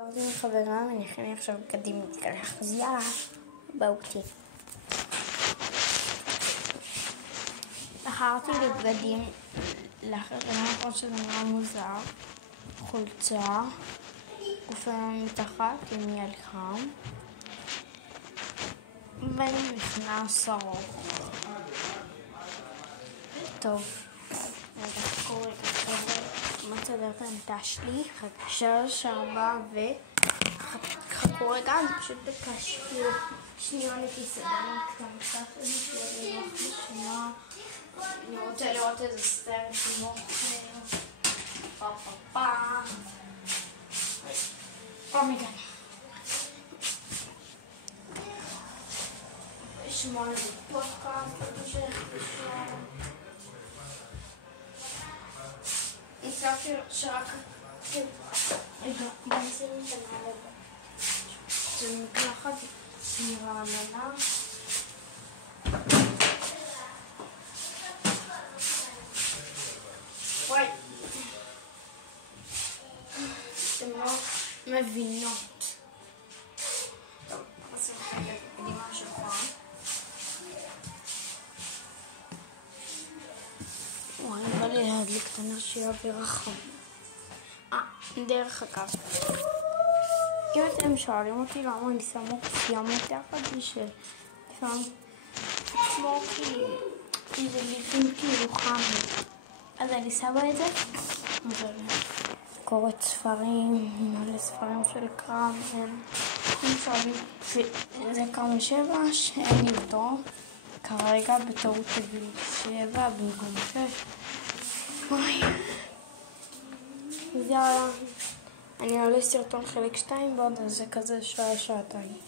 חזרתי מחברה ואני הכין עכשיו בגדים להתקלח, אז יאללה, באו אותי. בחרתי לבגדים, למרות שזה נראה מוזר, חולצה, גופן מתחת עם יד חם, ומכנס ארוך. טוב, מצא דרך הנטה שלי, שערבה וחכו רגע, אני פשוט בקשתי שניונת יסדרנו את המצב הזה שלי מחלישמה. אני רוצה לראות איזה סרט מוכר אומייגה שמונה בפודקאסט הצלחתי שרק בעצם תנהל זה מקלחת נראה מנה וואי אתם לא מבינות. טוב, נשים את קדימה שלך. וואי, בא לי להדליק את הנשי אוויר החם. דרך אגב, אם אתם שואלים אותי למה אני שמה כפייה מתחת לי שלפעמים כמו איזה ליפים כאילו חם, אז אני שמה את זה קוראת ספרים, מלא ספרים של קרם, אם שואלים זה קרם 7 שאין לי אותו כרגע בטעות תביא 7 במקום 6. וואי, אז יאללה, אני עולה סרטון חלק 2 בעוד זה כזה שעה-שעתיים.